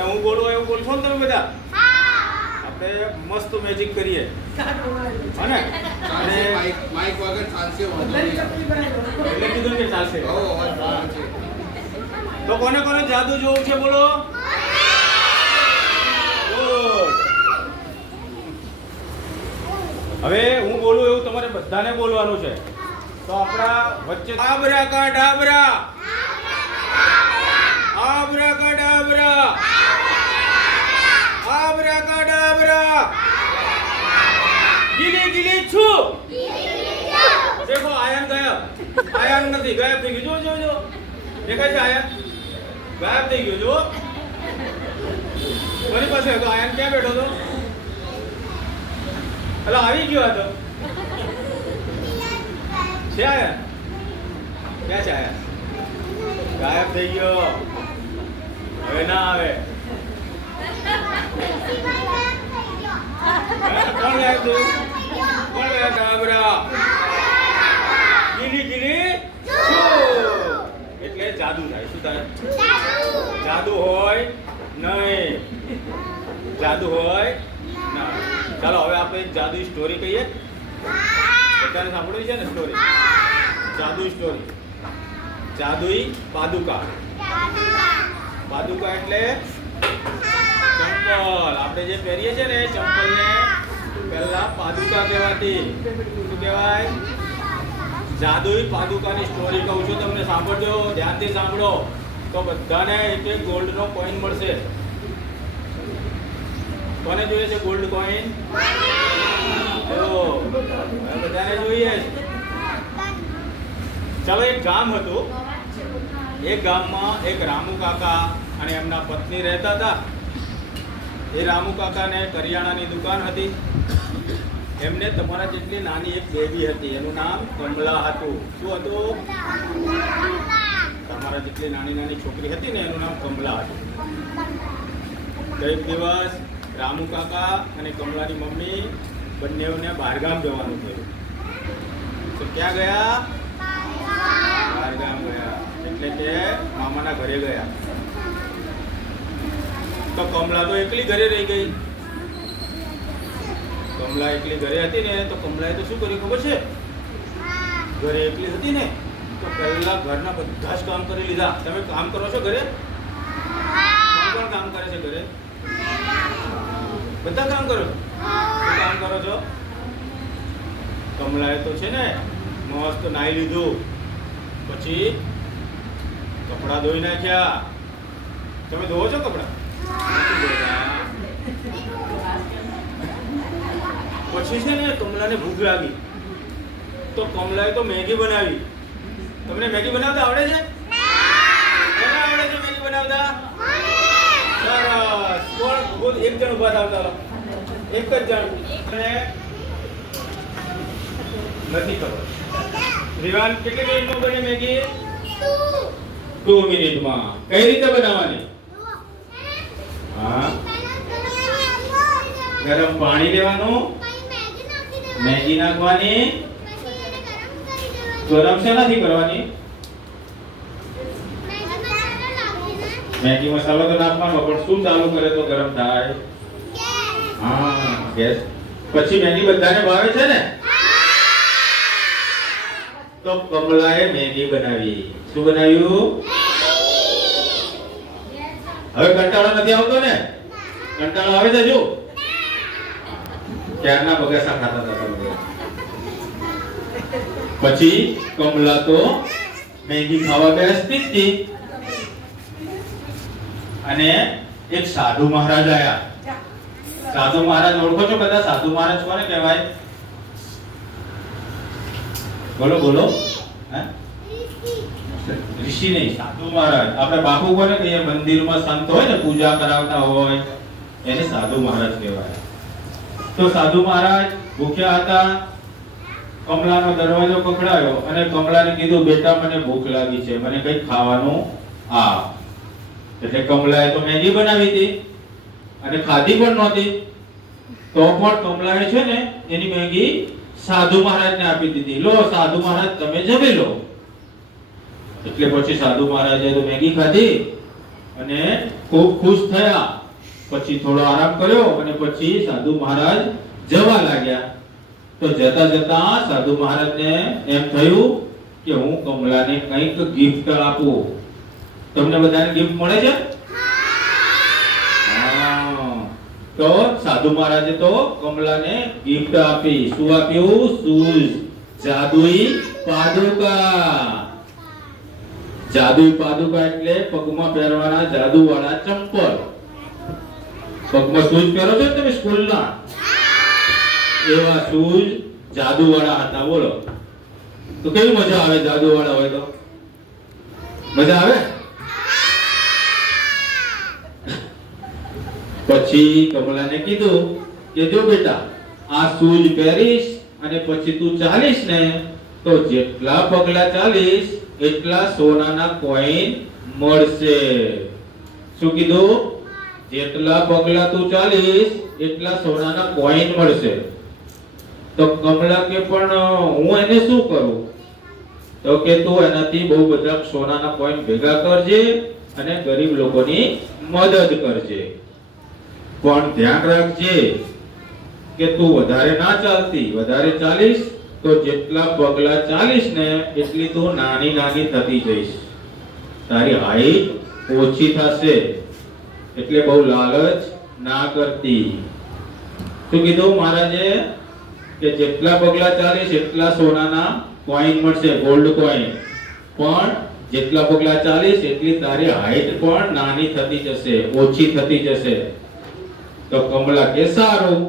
અને હું બોલું એવું બોલશો ને તમે બધા? આપણે મસ્ત મેજિક કરીએ અને માઈક વગર ચાલશે એટલે કીધું કે ચાલશે. તો કોને કોને જાદુ જોવું છે બોલો? Good. હવે હું બોલું એવું તમારે બધાને બોલવાનું છે. તો આપણા વચ્ચે આબ્રાકાડાબ્રા, આબ્રાકાડાબ્રા, આબ્રાકાડાબ્રા, ગીલી ગીલી છું. દેખો આયન ગાયબ, આયન નથી, ગાયબ થઈ ગયું. જો જો જો દેખાય છે આયન ગાયબ થઈ ગયો. જો મારી પાસે હતો આયન, ક્યાં બેઠો હતો? અલા આવી ગયો હતો. છે આયન? ક્યાં છે આયન? ગાયબ થઈ ગયો. હવે ના આવે. કોણ ગાયબ થયું? કોણ ગાયબ? ડાબરા ગીલી ગીલી છું. એટલે જાદુ થાય. શું થાય? જાદુ હોય નહીં. જાદુ હોય ના. ચાલો હવે આપણે એક જાદુ સ્ટોરી કહીએ. બધાને સાંભળવી છે ને સ્ટોરી? જાદુ સ્ટોરી. જાદુઈ પાદુકા. પાદુકા એટલે ચંપલ. આપણે જે પહેરીએ છીએ ને ચંપલને પહેલા પાદુકા કહેવાતી. શું કહેવાય? જાદુઈ પાદુકાની સ્ટોરી કહું છું તમને, સાંભળજો, ધ્યાનથી સાંભળો. તો બધાને એક એક ગોલ્ડનો કોઈન મળશે. કોને જોઈએ છે ગોલ્ડ કોઈન? બધાને જોઈએ. ચાલો, એક ગામ હતું. એક ગામમાં એક રામુ કાકા અને એમના પત્ની રહેતા હતા. એ રામુ કાકાને કરિયાણાની દુકાન હતી. એમને તમારા જેટલી નાની એક બેબી હતી. એનું નામ કમલા હતું. શું હતું? તમારા જેટલી નાની નાની છોકરી હતી ને એનું નામ કમલા હતું. એક દિવસ રામુ કાકા અને કમલાની મમ્મી બંનેઓને બહારગામ જવાનું થયું. તો ક્યાં ગયા? બહારગામ ગયા એટલે કે મામાના ઘરે ગયા. તો કમલા તો એકલી ઘરે રહી ગઈ. કમલા એકલી ઘરે હતી ને તો કમલાએ તો શું કર્યું ખબર છે? ઘરે એકલી હતી ને તો પહેલા ઘરના બધા જ કામ કરી લીધા. તમે કામ કરો છો ઘરે? કોણ કામ કરે છે ઘરે? બધા કામ કરો? શું કામ કરો છો? કમલાએ તો છે ને મસ્ત નાઈ લીધું, પછી કપડાં ધોઈ નાખ્યા. તમે ધોવો છો કપડાં? પછી છે ને કમલાને ભૂખ લાગી તો કમલાએ તો મેગી બનાવી. તમને મેગી બનાવતા આવડે છે? કોને આવડે છે મેગી બનાવતા? સરસ. કોણ? એક જણ ઉભા થાવ. એક જ જણ. નથી ખબર. રીવાન કેટલી મિનિટમાં બને મેગી? 2 મિનિટમાં. કઈ રીતે બનાવવાની? હા, ગરમ પાણી લેવાનું, મેગી નાખવાની. ગરમ શેનાથી કરવાની? મેગી મસાલો તો નાખવાનો, પણ શું ચાલુ કરે તો ગરમ થાય? હા, ગેસ. પછી મેગી બધાને ભાવે છે ને? તો કમલાએ મેગી બનાવી. શું બનાવ્યું? હવે કંટાળો નથી આવતો ને? કંટાળો આવે છે? જો ક્યારના બગાસા ખાતા હતા. પછી કમલા તો મેગી ખાવા બેસતી હતી અને એક સાધુ મહારાજ આયા. સાધુ મહારાજ ઓળખો છો બધા? સાધુ મહારાજ કોને કહેવાય? બોલો બોલો. ઋષિ નહીં, સાધુ મહારાજ. આપણે બાપુ કોને કહીએ? મંદિરમાં સંત હોય ને, પૂજા કરાવતા હોય, એને સાધુ મહારાજ કહેવાય. તો સાધુ મહારાજ ભૂખ્યા હતા. કમલાનો દરવાજો ખખડાયો અને કમલાને કીધું, બેટા મને ભૂખ લાગી છે, મને કંઈક ખાવાનું આપ. એટલે કમલાએ તો મેગી બનાવી હતી અને ખાધી પણ નહોતી. તો પણ કમલાએ છે ને એની મેગી સાધુ મહારાજને આપી દીધી. લો સાધુ મહારાજ, તમે જમી લો. એટલે પછી સાધુ મહારાજે તો મેગી ખાધી અને ખૂબ ખુશ થયા. પછી થોડો આરામ કર્યો અને પછી સાધુ મહારાજ જવા લાગ્યા. તો જતા જતા સાધુ મહારાજને એમ થયું કે હું કમલાને કંઈક ગિફ્ટ આપું. તમને બધાને ગિફ્ટ મળે છે? હા. તો સાધુ મહારાજે તો કમલાને ગિફ્ટ આપી. શું આપ્યું? શૂઝ, જાદુઈ પાદુકા. જાદુઈ પાદુકા એટલે પગમાં પહેરવાના જાદુવાળા ચંપલ. પગમાં શૂઝ પહેરો છો ને તમે સ્કૂલના, એવા શૂઝ જાદુવાળા હતા. બોલો, તો કેવી મજા આવે જાદુવાળા હોય તો? મજા આવે? પછી કમલાને કીધું કે જો બેટા, આ શૂઝ પહેરીશ અને પછી તું ચાલીશ ને તો જેટલા પગલા ચાલીશ એટલા સોનાના કોઈન મળશે. શું કીધું? જેટલા પગલા તું ચાલીશ એટલા સોનાના કોઈન મળશે. તો કમલા કે પણ હું એને શું કરું? તો કે તું એનાથી બહુ બધા સોનાના કોઈન ભેગા કરજે અને ગરીબ લોકોની મદદ કરજે. પણ ધ્યાન રાખજે કે તું વધારે ના ચાલતી. વધારે ચાલીશ તો જેટલા પગલા ચાલીશ ને એટલી તું નાની નાની થતી જઈશ. તારી હાઈટ ઓછી થશે. એટલે બહુ લાલચ ના કરતી. શું કીધું મહારાજે? કે જેટલા પગલા ચાલીશ એટલા સોનાના કોઈન મળશે, ગોલ્ડ કોઈન. પણ જેટલા પગલા ચાલીશ એટલી તારી હાઈટ પણ નાની થતી જશે, ઓછી થતી જશે. તો કમલા કે સારું.